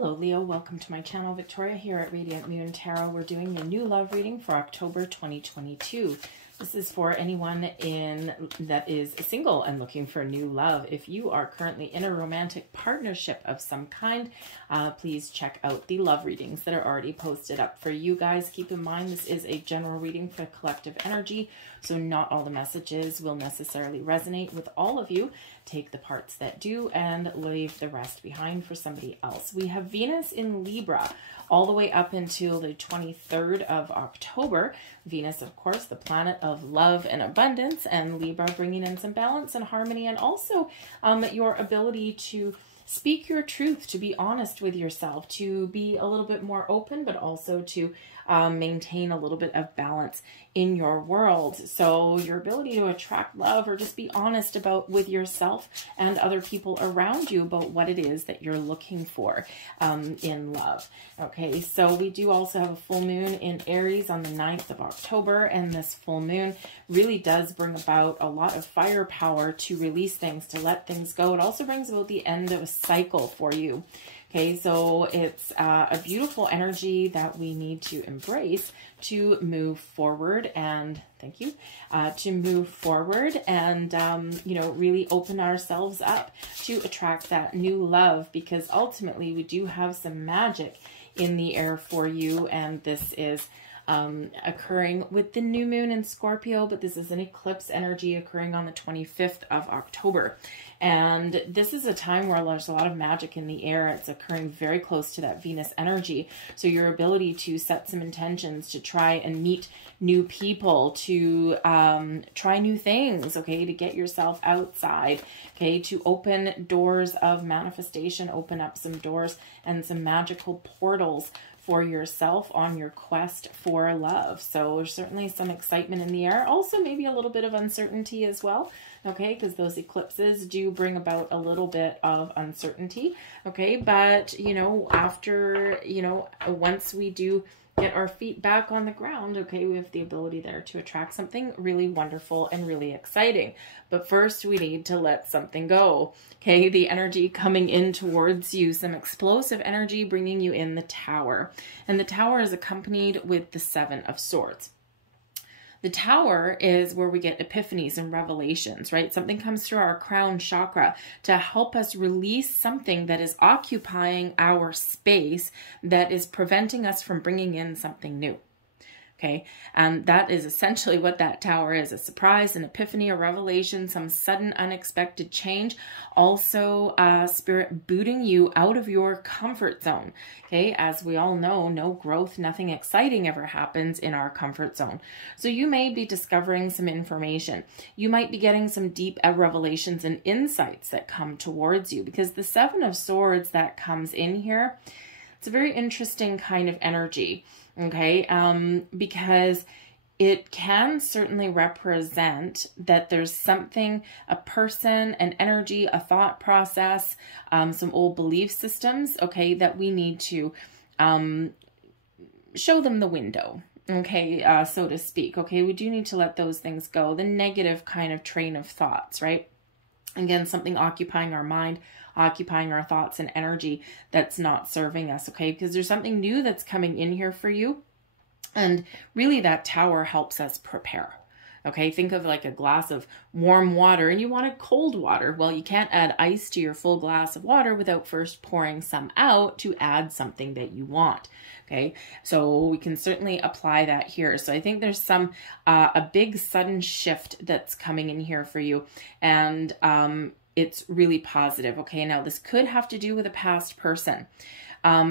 Hello Leo, welcome to my channel. Victoria here at Radiant Moon Tarot. We're doing a new love reading for October 2022. This is for anyone that is single and looking for new love. If you are currently in a romantic partnership of some kind, please check out the love readings that are already posted up for you guys. Keep in mind this is a general reading for collective energy, so not all the messages will necessarily resonate with all of you. Take the parts that do and leave the rest behind for somebody else. We have Venus in Libra all the way up until the 23rd of October. Venus, of course, the planet of love and abundance, and Libra bringing in some balance and harmony, and also your ability to speak your truth, to be honest with yourself, to be a little bit more open, but also to maintain a little bit of balance in your world. So your ability to attract love, or just be honest with yourself and other people around you about what it is that you're looking for in love. Okay, so we do also have a full moon in Aries on the 9th of October, and this full moon really does bring about a lot of firepower to release things, to let things go. It also brings about the end of a cycle for you. Okay, so it's a beautiful energy that we need to embrace to move forward, and thank you, to move forward and, you know, really open ourselves up to attract that new love, because ultimately we do have some magic in the air for you, and this is occurring with the new moon in Scorpio, but this is an eclipse energy occurring on the 25th of October. And this is a time where there's a lot of magic in the air. It's occurring very close to that Venus energy. So your ability to set some intentions, to try and meet new people, to try new things, okay, to get yourself outside, okay, to open doors of manifestation, open up some doors and some magical portals for yourself on your quest for love. So there's certainly some excitement in the air. Also maybe a little bit of uncertainty as well, okay, because those eclipses do bring about a little bit of uncertainty, okay, but, you know, after, you know, once we do get our feet back on the ground, okay, we have the ability there to attract something really wonderful and really exciting. But first we need to let something go, okay? The energy coming in towards you, some explosive energy bringing you in the Tower. And the Tower is accompanied with the Seven of Swords. The Tower is where we get epiphanies and revelations, right? Something comes through our crown chakra to help us release something that is occupying our space, that is preventing us from bringing in something new. Okay, and that is essentially what that Tower is: a surprise, an epiphany, a revelation, some sudden unexpected change. Also, spirit booting you out of your comfort zone. Okay, as we all know, no growth, nothing exciting ever happens in our comfort zone. So you may be discovering some information. You might be getting some deep revelations and insights that come towards you, because the Seven of Swords that comes in here, it's a very interesting kind of energy. Okay, because it can certainly represent that there's something, a person, an energy, a thought process, some old belief systems, okay, that we need to show them the window, okay, so to speak. Okay, we do need to let those things go, the negative kind of train of thoughts, right? Again, something occupying our mind, occupying our thoughts and energy that's not serving us, okay? Because there's something new that's coming in here for you. And really that Tower helps us prepare. Okay, think of like a glass of warm water and you wanted cold water. Well, you can't add ice to your full glass of water without first pouring some out to add something that you want. Okay, so we can certainly apply that here. So I think there's some, a big sudden shift that's coming in here for you. And it's really positive. Okay, now this could have to do with a past person.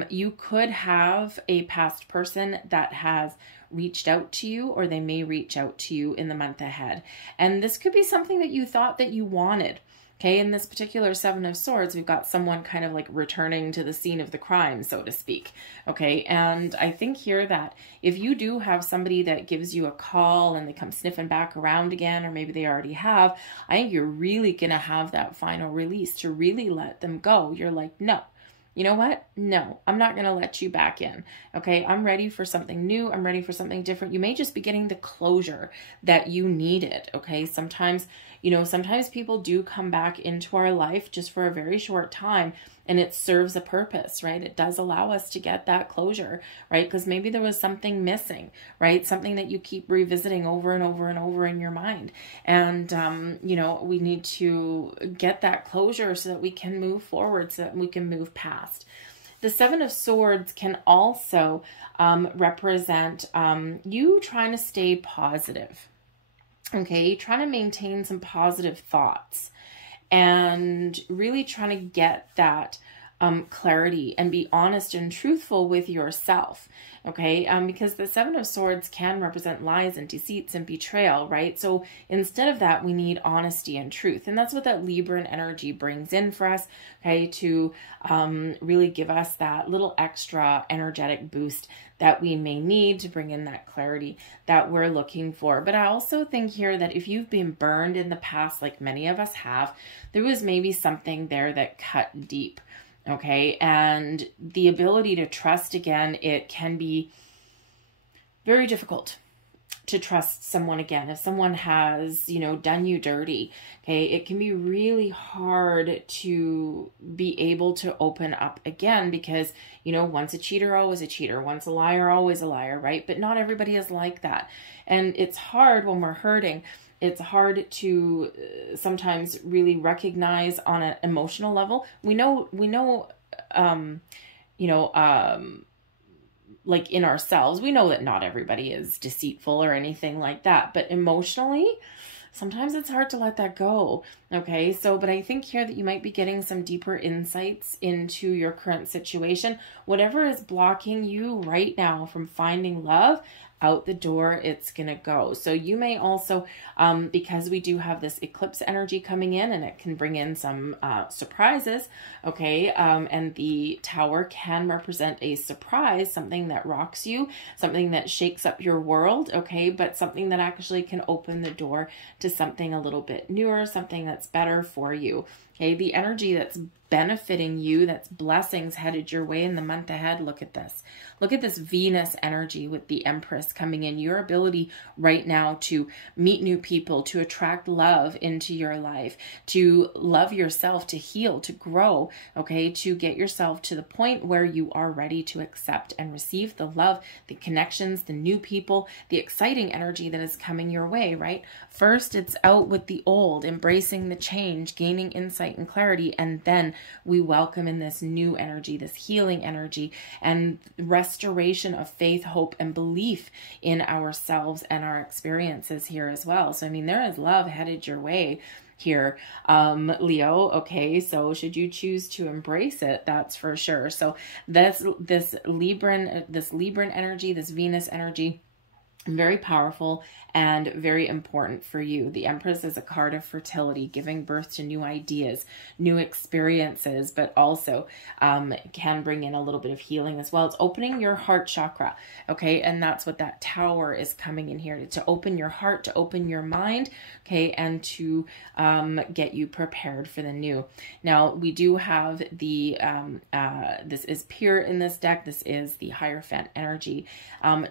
You could have a past person that has reached out to you, or they may reach out to you in the month ahead. And this could be something that you thought that you wanted. Okay, in this particular Seven of Swords, we've got someone kind of like returning to the scene of the crime, so to speak. Okay, and I think here that if you do have somebody that gives you a call and they come sniffing back around again, or maybe they already have, I think you're really going to have that final release to really let them go. You're like, no. You know what? No, I'm not going to let you back in. Okay, I'm ready for something new. I'm ready for something different. You may just be getting the closure that you needed. Okay, sometimes, you know, sometimes people do come back into our life just for a very short time, and it serves a purpose, right? It does allow us to get that closure, right? Because maybe there was something missing, right? Something that you keep revisiting over and over and over in your mind. And, you know, we need to get that closure so that we can move forward, so that we can move past. The Seven of Swords can also represent you trying to stay positive, okay? Trying to maintain some positive thoughts and really trying to get that clarity and be honest and truthful with yourself, okay? Because the Seven of Swords can represent lies and deceits and betrayal, right? So instead of that, we need honesty and truth. And that's what that Libran energy brings in for us, okay? To really give us that little extra energetic boost that we may need to bring in that clarity that we're looking for. But I also think here that if you've been burned in the past, like many of us have, there was maybe something there that cut deep. Okay, and the ability to trust again, it can be very difficult to trust someone again. If someone has, you know, done you dirty, okay, it can be really hard to be able to open up again because, you know, once a cheater, always a cheater. Once a liar, always a liar, right? But not everybody is like that. And it's hard when we're hurting. It's hard to sometimes really recognize on an emotional level. We know, like in ourselves, we know that not everybody is deceitful or anything like that. But emotionally, sometimes it's hard to let that go. Okay, so, but I think here that you might be getting some deeper insights into your current situation. Whatever is blocking you right now from finding love, out the door it's gonna go. So you may also, because we do have this eclipse energy coming in, and it can bring in some surprises, okay, and the Tower can represent a surprise, something that rocks you, something that shakes up your world, okay, but something that actually can open the door to something a little bit newer, something that's better for you. Okay, the energy that's benefiting you, that's blessings headed your way in the month ahead. Look at this. Look at this Venus energy with the Empress coming in. Your ability right now to meet new people, to attract love into your life, to love yourself, to heal, to grow, okay, to get yourself to the point where you are ready to accept and receive the love, the connections, the new people, the exciting energy that is coming your way, right? First, it's out with the old, embracing the change, gaining insight and clarity, and then we welcome in this new energy, this healing energy, and restoration of faith, hope, and belief in ourselves and our experiences here as well. So, I mean, there is love headed your way here, Leo. Okay, so should you choose to embrace it, that's for sure. So this Libran energy, this Venus energy, very powerful and very important for you. The Empress is a card of fertility, giving birth to new ideas, new experiences, but also can bring in a little bit of healing as well. It's opening your heart chakra, okay? And that's what that Tower is coming in here, to open your heart, to open your mind, okay? And to get you prepared for the new. Now, we do have the, this is pure in this deck. This is the Hierophant energy,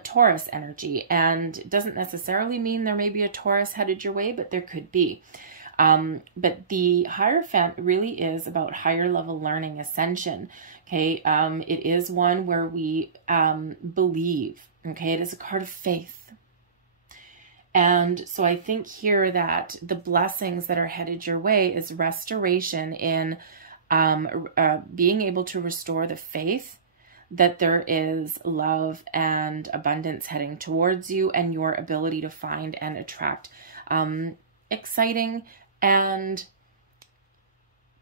Taurus energy, and it doesn't necessarily mean there may be a Taurus headed your way, but there could be. But the Hierophant really is about higher level learning, ascension. Okay. It is one where we believe. Okay. It is a card of faith. And so I think here that the blessings that are headed your way is restoration in being able to restore the faith that there is love and abundance heading towards you, and your ability to find and attract exciting and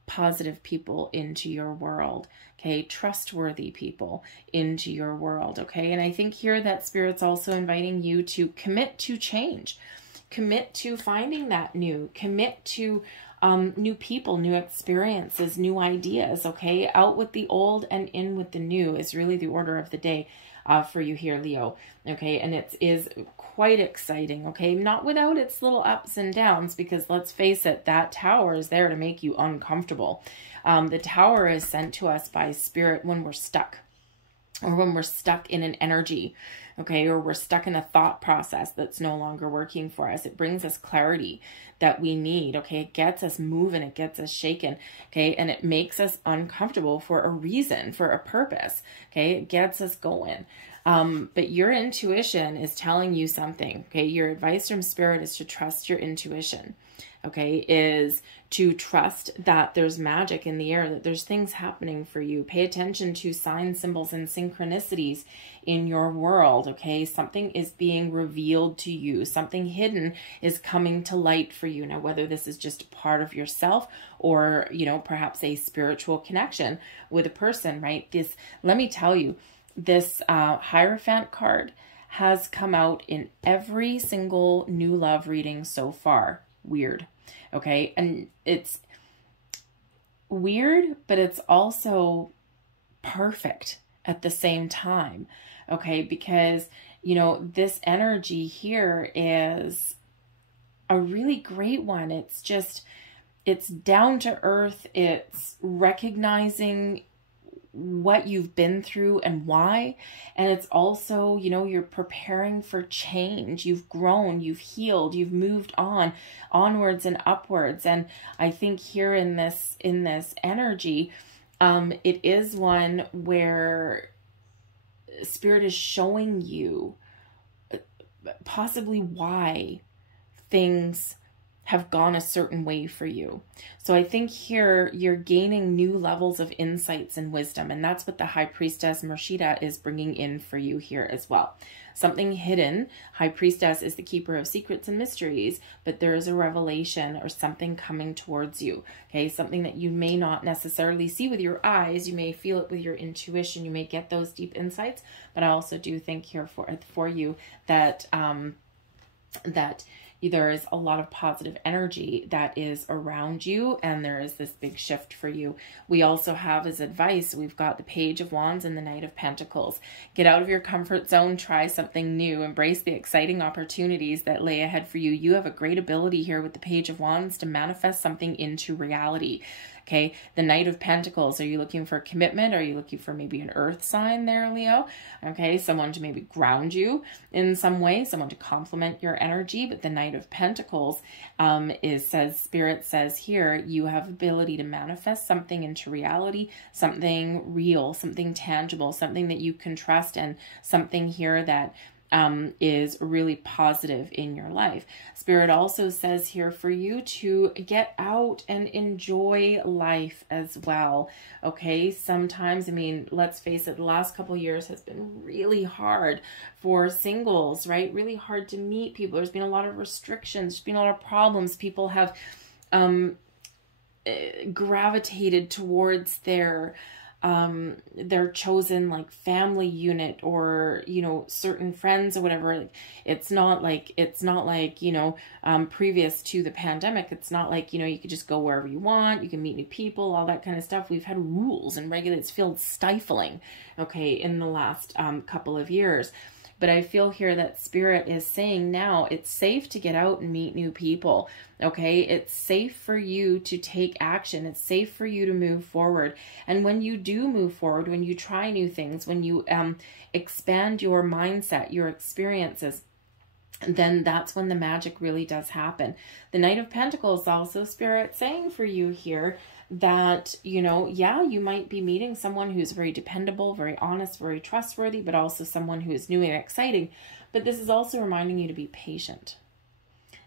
positive people into your world, okay? Trustworthy people into your world, okay? And I think here that Spirit's also inviting you to commit to change, commit to finding that new, commit to new people, new experiences, new ideas, okay? Out with the old and in with the new is really the order of the day for you here, Leo, okay? And it is quite exciting, okay? Not without its little ups and downs, because let's face it, that Tower is there to make you uncomfortable. The Tower is sent to us by Spirit when we're stuck, or when we're stuck in an energy, okay? Or we're stuck in a thought process that's no longer working for us. It brings us clarity that we need, okay? It gets us moving, it gets us shaken, okay? And it makes us uncomfortable for a reason, for a purpose, okay? It gets us going. But your intuition is telling you something, okay? Your advice from Spirit is to trust your intuition, okay? Is to trust that there's magic in the air, that there's things happening for you. Pay attention to signs, symbols, and synchronicities in your world, okay? Something is being revealed to you. Something hidden is coming to light for you. Now, whether this is just a part of yourself or, you know, perhaps a spiritual connection with a person, right? This, let me tell you, this Hierophant card has come out in every single new love reading so far. Weird. Okay. And it's weird, but it's also perfect at the same time. Okay. Because, you know, this energy here is a really great one. It's just, it's down to earth. It's recognizing what you've been through and why. And it's also, you know, you're preparing for change. You've grown, you've healed, you've moved on, onwards and upwards. And I think here in this energy, it is one where Spirit is showing you possibly why things have gone a certain way for you. So I think here you're gaining new levels of insights and wisdom, and that's what the High Priestess Murshida is bringing in for you here as well. Something hidden. High Priestess is the keeper of secrets and mysteries, but there is a revelation or something coming towards you, okay? Something that you may not necessarily see with your eyes. You may feel it with your intuition. You may get those deep insights, but I also do think here for you that there is a lot of positive energy that is around you, and there is this big shift for you. We also have as advice, we've got the Page of Wands and the Knight of Pentacles. Get out of your comfort zone, try something new, embrace the exciting opportunities that lay ahead for you. You have a great ability here with the Page of Wands to manifest something into reality. Okay, the Knight of Pentacles, are you looking for commitment? Are you looking for maybe an earth sign there, Leo? Okay, someone to maybe ground you in some way, someone to complement your energy. But the Knight of Pentacles Spirit says here, you have ability to manifest something into reality, something real, something tangible, something that you can trust, and something here that is really positive in your life. Spirit also says here for you to get out and enjoy life as well. Okay, sometimes, I mean, let's face it, the last couple of years has been really hard for singles, right? Really hard to meet people. There's been a lot of restrictions. There's been a lot of problems. People have gravitated towards their chosen like family unit, or, you know, certain friends or whatever. It's not like, you know, previous to the pandemic, it's not like, you know, you could just go wherever you want, you can meet new people, all that kind of stuff. We've had rules and regulations. It's felt stifling, okay, in the last couple of years. But I feel here that Spirit is saying now it's safe to get out and meet new people, okay? It's safe for you to take action. It's safe for you to move forward. And when you do move forward, when you try new things, when you expand your mindset, your experiences, then that's when the magic really does happen. The Knight of Pentacles, also Spirit saying for you here that, you know, yeah, you might be meeting someone who's very dependable, very honest, very trustworthy, but also someone who is new and exciting. But this is also reminding you to be patient.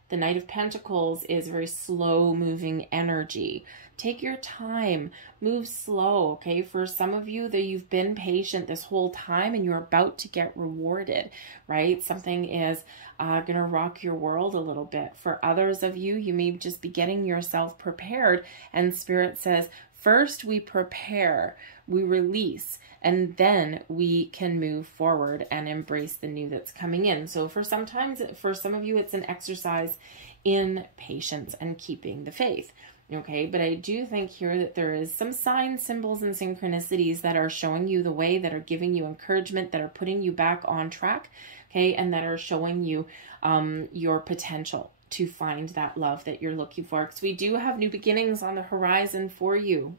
The Knight of Pentacles is very slow moving energy. Take your time, move slow, okay? For some of you that you've been patient this whole time and you're about to get rewarded, right? Something is going to rock your world a little bit. For others of you, you may just be getting yourself prepared, and Spirit says, first we prepare, we release, and then we can move forward and embrace the new that's coming in. So for some of you, it's an exercise in patience and keeping the faith. Okay, but I do think here that there is some signs, symbols, and synchronicities that are showing you the way, that are giving you encouragement, that are putting you back on track, okay, and that are showing you your potential to find that love that you're looking for. Because we do have new beginnings on the horizon for you.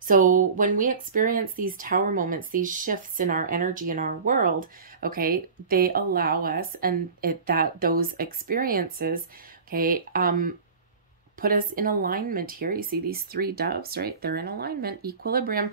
So when we experience these tower moments, these shifts in our energy in our world, okay, they allow us, and those experiences, okay, put us in alignment here. You see these three doves, right? They're in alignment, equilibrium.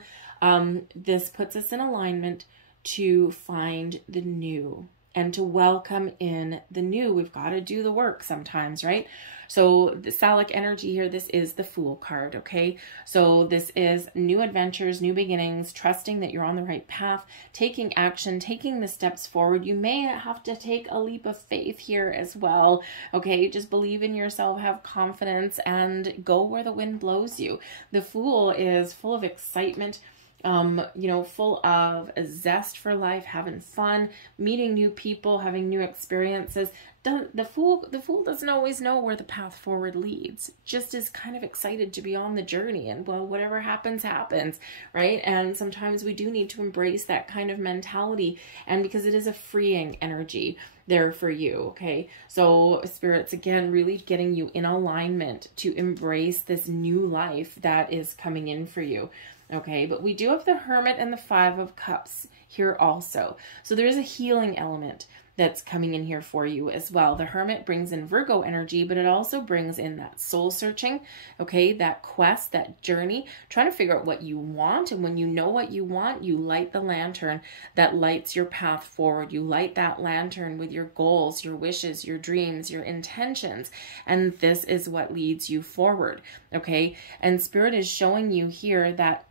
This puts us in alignment to find the new and to welcome in the new. We've got to do the work sometimes, right? So the Salic energy here, this is the Fool card, okay? So this is new adventures, new beginnings, trusting that you're on the right path, taking action, taking the steps forward. You may have to take a leap of faith here as well, okay? Just believe in yourself, have confidence, and go where the wind blows you. The Fool is full of excitement, you know, full of a zest for life, having fun, meeting new people, having new experiences. The fool doesn't always know where the path forward leads, just is kind of excited to be on the journey, and well, whatever happens, happens, right? And sometimes we do need to embrace that kind of mentality, and because it is a freeing energy there for you, okay? So Spirit's, again, really getting you in alignment to embrace this new life that is coming in for you. Okay, but we do have the Hermit and the Five of Cups here also. So there is a healing element that's coming in here for you as well. The Hermit brings in Virgo energy, but it also brings in that soul searching, okay, that quest, that journey, trying to figure out what you want. And when you know what you want, you light the lantern that lights your path forward. You light that lantern with your goals, your wishes, your dreams, your intentions, and this is what leads you forward, okay? And Spirit is showing you here that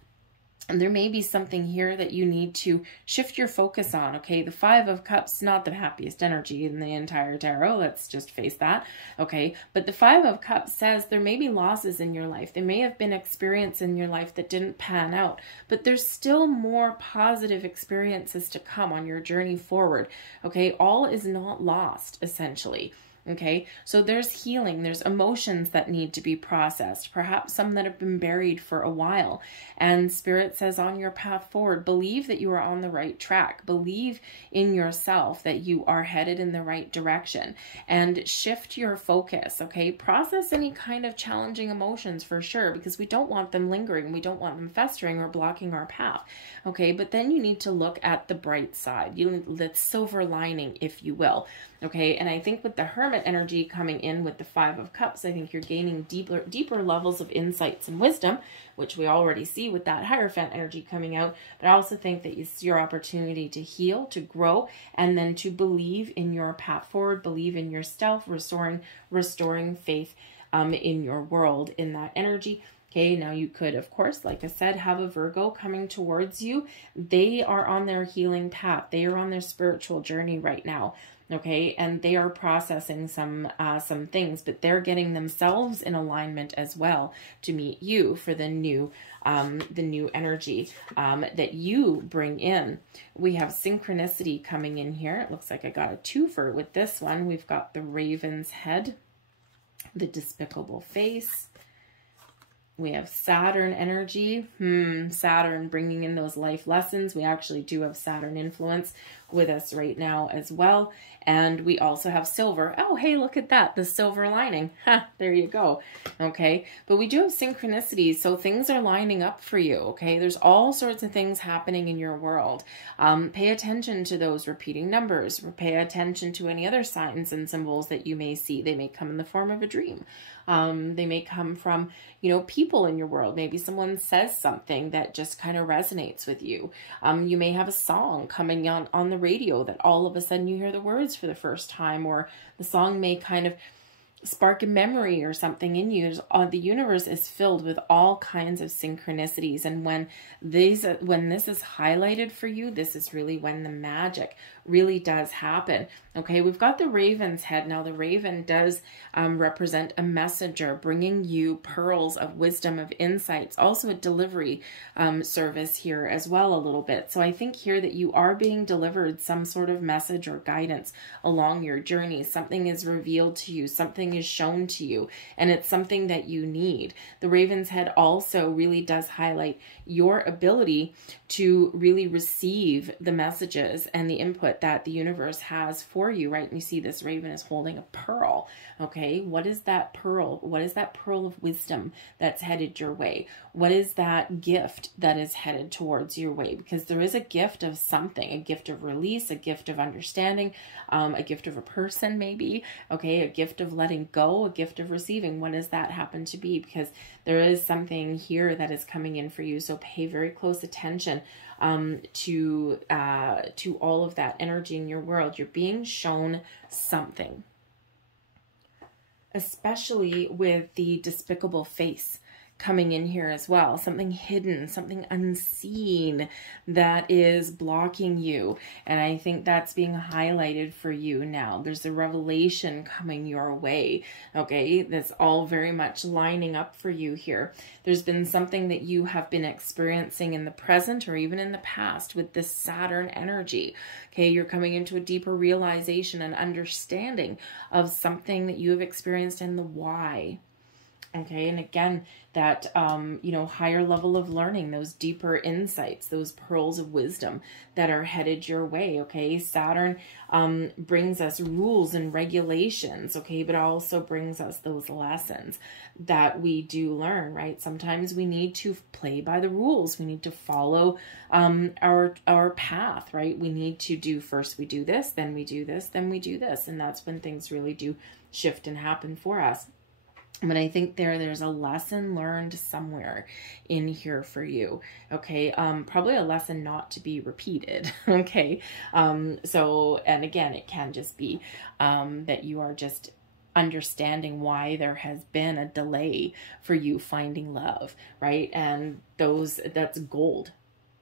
and there may be something here that you need to shift your focus on, okay? The Five of Cups, not the happiest energy in the entire tarot. Let's just face that, okay? But the Five of Cups says there may be losses in your life. There may have been experience in your life that didn't pan out, but there's still more positive experiences to come on your journey forward, okay? All is not lost, essentially. Okay, so there's healing, there's emotions that need to be processed, perhaps some that have been buried for a while. And Spirit says on your path forward, believe that you are on the right track. Believe in yourself that you are headed in the right direction, and shift your focus, okay? Process any kind of challenging emotions for sure, because we don't want them lingering. We don't want them festering or blocking our path, okay? But then you need to look at the bright side, the silver lining, if you will. Okay, and I think with the Hermit energy coming in with the Five of Cups, I think you're gaining deeper levels of insights and wisdom, which we already see with that Hierophant energy coming out. But I also think that it's your opportunity to heal, to grow, and then to believe in your path forward, believe in yourself, restoring faith in your world, in that energy. Okay, now you could, of course, like I said, have a Virgo coming towards you. They are on their healing path. They are on their spiritual journey right now. Okay, and they are processing some things, but they're getting themselves in alignment as well to meet you for the new energy that you bring in. We have synchronicity coming in here. It looks like I got a twofer with this one. We've got the Raven's head, the despicable face. We have Saturn energy. Saturn bringing in those life lessons. We actually do have Saturn influence with us right now as well. And we also have silver. Oh, hey, look at that. The silver lining. There you go. Okay. But we do have synchronicities. So things are lining up for you. Okay. There's all sorts of things happening in your world. Pay attention to those repeating numbers. Pay attention to any other signs and symbols that you may see. They may come in the form of a dream. They may come from, people in your world. Maybe someone says something that just kind of resonates with you. You may have a song coming on the radio that all of a sudden you hear the words for the first time, or the song may kind of spark a memory or something in you. The universe is filled with all kinds of synchronicities, and when this is highlighted for you, this is really when the magic really does happen. Okay, we've got the Raven's head. Now the Raven does represent a messenger bringing you pearls of wisdom, of insights, also a delivery service here as well a little bit. So I think here that you are being delivered some sort of message or guidance along your journey. Something is revealed to you, something is shown to you, and it's something that you need. The Raven's head also really does highlight your ability to really receive the messages and the input that the universe has for you, right? And you see this raven is holding a pearl. Okay, what is that pearl? What is that pearl of wisdom that's headed your way? What is that gift that is headed towards your way? Because there is a gift of something, a gift of release, a gift of understanding, a gift of a person maybe, okay, a gift of letting go, a gift of receiving. What does that happen to be? Because there is something here that is coming in for you. So pay very close attention to all of that energy in your world. You're being shown something, especially with the despicable face coming in here as well. Something hidden, something unseen that is blocking you. And I think that's being highlighted for you now. There's a revelation coming your way. Okay, that's all very much lining up for you here. There's been something that you have been experiencing in the present or even in the past with this Saturn energy. Okay, you're coming into a deeper realization and understanding of something that you have experienced and the why. Okay, and again, that, you know, higher level of learning, those deeper insights, those pearls of wisdom that are headed your way, okay? Saturn brings us rules and regulations, okay? But also brings us those lessons that we do learn, right? Sometimes we need to play by the rules. We need to follow our path, right? We need to do first we do this, then we do this, then we do this. And that's when things really do shift and happen for us. But I think there's a lesson learned somewhere in here for you. Okay. Probably a lesson not to be repeated. Okay. So, and again, it can just be, that you are just understanding why there has been a delay for you finding love, right? And that's gold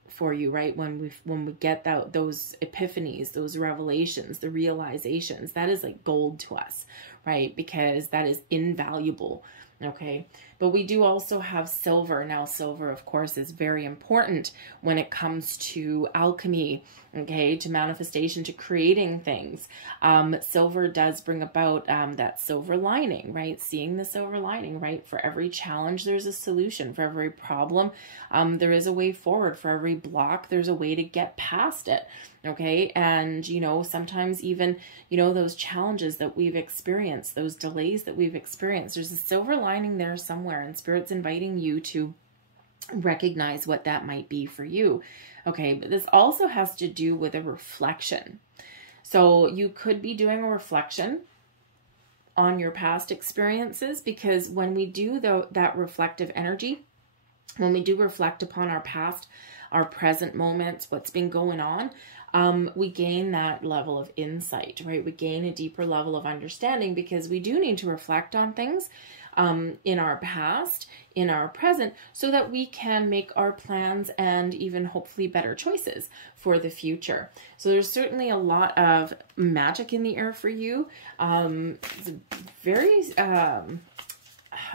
for you, right? When we get those epiphanies, those revelations, the realizations, that is like gold to us, right? Because that is invaluable. Okay. But we do also have silver. Now, silver, of course, is very important when it comes to alchemy, okay, to manifestation, to creating things. Silver does bring about that silver lining, right? Seeing the silver lining, right? For every challenge, there's a solution. For every problem, there is a way forward. For every block, there's a way to get past it. Okay. And, you know, sometimes even, you know, those challenges that we've experienced, those delays that we've experienced, there's a silver lining there somewhere, and Spirit's inviting you to recognize what that might be for you. Okay. But this also has to do with a reflection. So you could be doing a reflection on your past experiences, because when we do that reflective energy, when we do reflect upon our past, our present moments, what's been going on, we gain that level of insight, right? We gain a deeper level of understanding, because we do need to reflect on things in our past, in our present, so that we can make our plans and even hopefully better choices for the future. So there's certainly a lot of magic in the air for you. It's a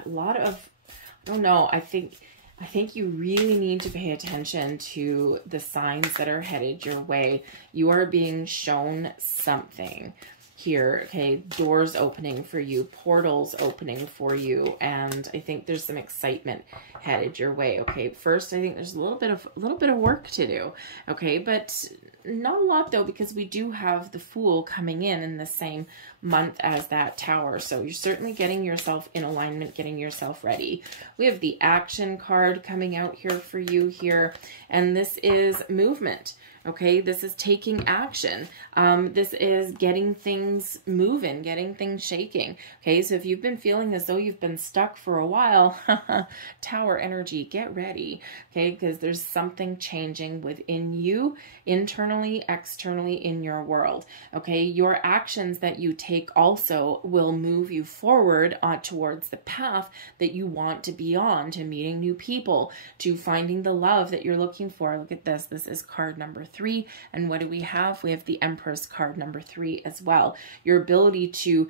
lot of, I don't know, I think you really need to pay attention to the signs that are headed your way. You are being shown something here, okay? Doors opening for you, portals opening for you, and I think there's some excitement headed your way, okay? First, I think there's a little bit of work to do, okay? But not a lot though, because we do have the Fool coming in the same month as that Tower. So you're certainly getting yourself in alignment, getting yourself ready. We have the Action card coming out here for you here, and this is movement. Okay, this is taking action. This is getting things moving, getting things shaking. Okay, so if you've been feeling as though you've been stuck for a while, Tower energy, get ready. Okay, because there's something changing within you, internally, externally in your world. Okay, your actions that you take also will move you forward towards the path that you want to be on, to meeting new people, to finding the love that you're looking for. Look at this. This is card number 3. And what do we have? We have the Empress card number 3 as well. Your ability to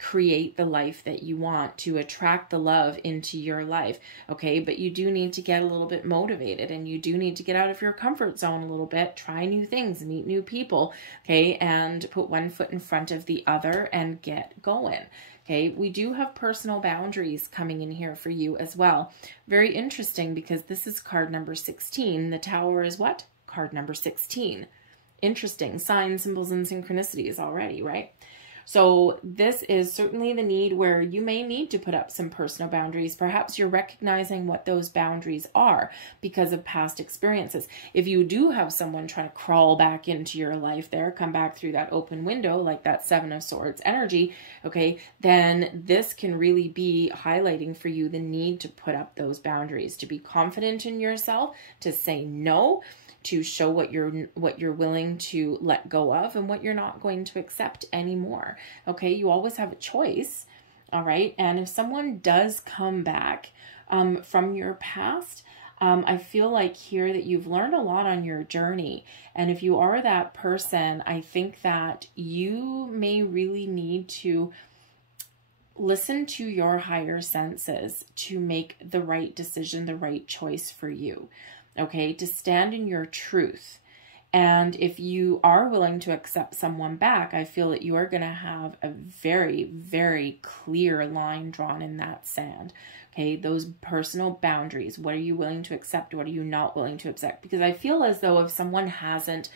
create the life that you want, to attract the love into your life. Okay, but you do need to get a little bit motivated, and you do need to get out of your comfort zone a little bit, try new things, meet new people, okay, and put one foot in front of the other and get going. Okay, we do have personal boundaries coming in here for you as well. Very interesting, because this is card number 16. The Tower is what? Card number 16. Interesting. Signs, symbols, and synchronicities already, right? So this is certainly the need where you may need to put up some personal boundaries. Perhaps you're recognizing what those boundaries are because of past experiences. If you do have someone trying to crawl back into your life there, come back through that open window, like that Seven of Swords energy, okay, then this can really be highlighting for you the need to put up those boundaries, to be confident in yourself, to say no, to show what you're willing to let go of and what you're not going to accept anymore. Okay, you always have a choice. All right, and if someone does come back from your past, I feel like here that you've learned a lot on your journey. And if you are that person, I think that you may really need to listen to your higher senses to make the right decision, the right choice for you. Okay, to stand in your truth. And if you are willing to accept someone back, I feel that you are going to have a very, very clear line drawn in that sand. Okay, those personal boundaries. What are you willing to accept? What are you not willing to accept? Because I feel as though if someone hasn't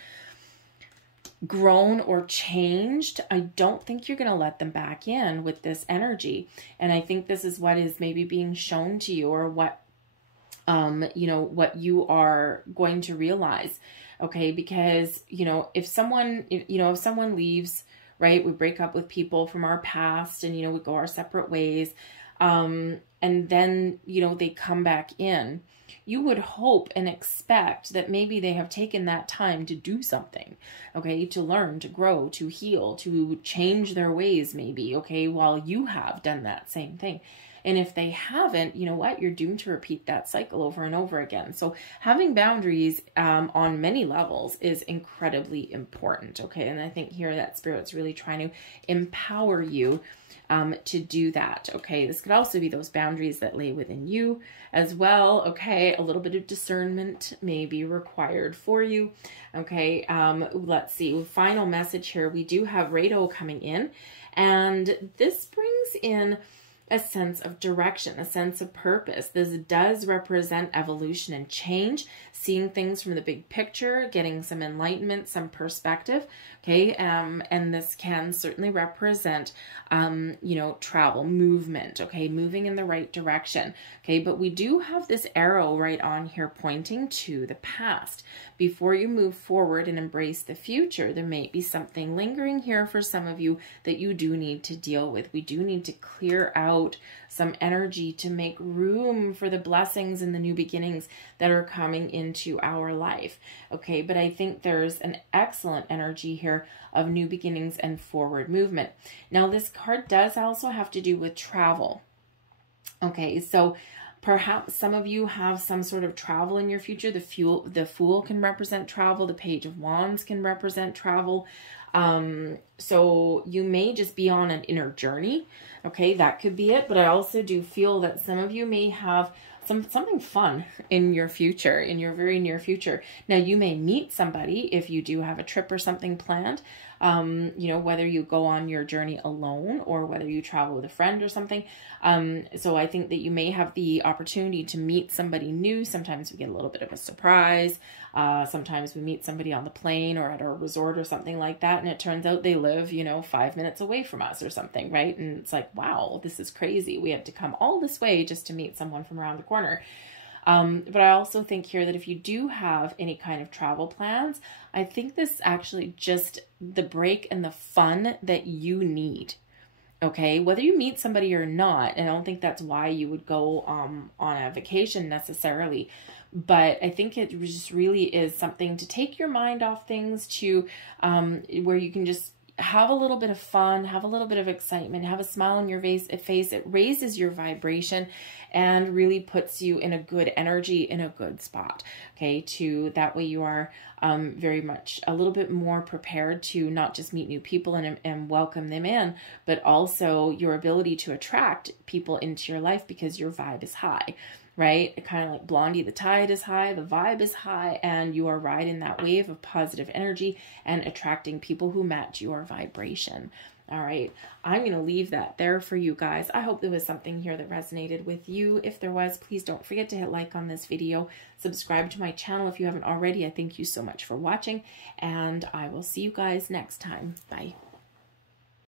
grown or changed, I don't think you're going to let them back in with this energy. And I think this is what is maybe being shown to you, or what you know, what you are going to realize. Okay, because, you know, if someone leaves, right, we break up with people from our past and, you know, we go our separate ways, and then, you know, they come back in, you would hope and expect that maybe they have taken that time to do something, okay, to learn, to grow, to heal, to change their ways maybe, okay, while you have done that same thing. And if they haven't, you know what, you're doomed to repeat that cycle over and over again. So having boundaries on many levels is incredibly important, okay? And I think here that Spirit's really trying to empower you to do that, okay? This could also be those boundaries that lay within you as well, okay? A little bit of discernment may be required for you, okay? Let's see, final message here. We do have Rado coming in, and this brings in a sense of direction, a sense of purpose. This does represent evolution and change, seeing things from the big picture, getting some enlightenment, some perspective, okay? And this can certainly represent, you know, travel, movement, okay? Moving in the right direction, okay? But we do have this arrow right on here pointing to the past. Before you move forward and embrace the future, there may be something lingering here for some of you that you do need to deal with. We do need to clear out some energy to make room for the blessings and the new beginnings that are coming into our life. Okay, but I think there's an excellent energy here of new beginnings and forward movement. Now, this card does also have to do with travel. Okay, so perhaps some of you have some sort of travel in your future. The Fool can represent travel. The Page of Wands can represent travel. So you may just be on an inner journey. Okay, that could be it. But I also do feel that some of you may have something fun in your future, in your very near future. Now, you may meet somebody if you do have a trip or something planned, you know, whether you go on your journey alone or whether you travel with a friend or something. So I think that you may have the opportunity to meet somebody new. Sometimes we get a little bit of a surprise. Sometimes we meet somebody on the plane or at a resort or something like that, and it turns out they live, you know, 5 minutes away from us or something, right? And it's like, wow, this is crazy. We had to come all this way just to meet someone from around the corner. But I also think here that if you do have any kind of travel plans, I think this is actually just the break and the fun that you need. Okay, whether you meet somebody or not, and I don't think that's why you would go on a vacation necessarily, but I think it just really is something to take your mind off things, to where you can just have a little bit of fun, have a little bit of excitement, have a smile on your face. It raises your vibration and really puts you in a good energy, in a good spot. Okay, to that way you are very much a little bit more prepared to not just meet new people and welcome them in, but also your ability to attract people into your life because your vibe is high. Right? Kind of like Blondie, the tide is high, the vibe is high, and you are riding that wave of positive energy and attracting people who match your vibration. All right, I'm going to leave that there for you guys. I hope there was something here that resonated with you. If there was, please don't forget to hit like on this video. Subscribe to my channel if you haven't already. I thank you so much for watching, and I will see you guys next time. Bye.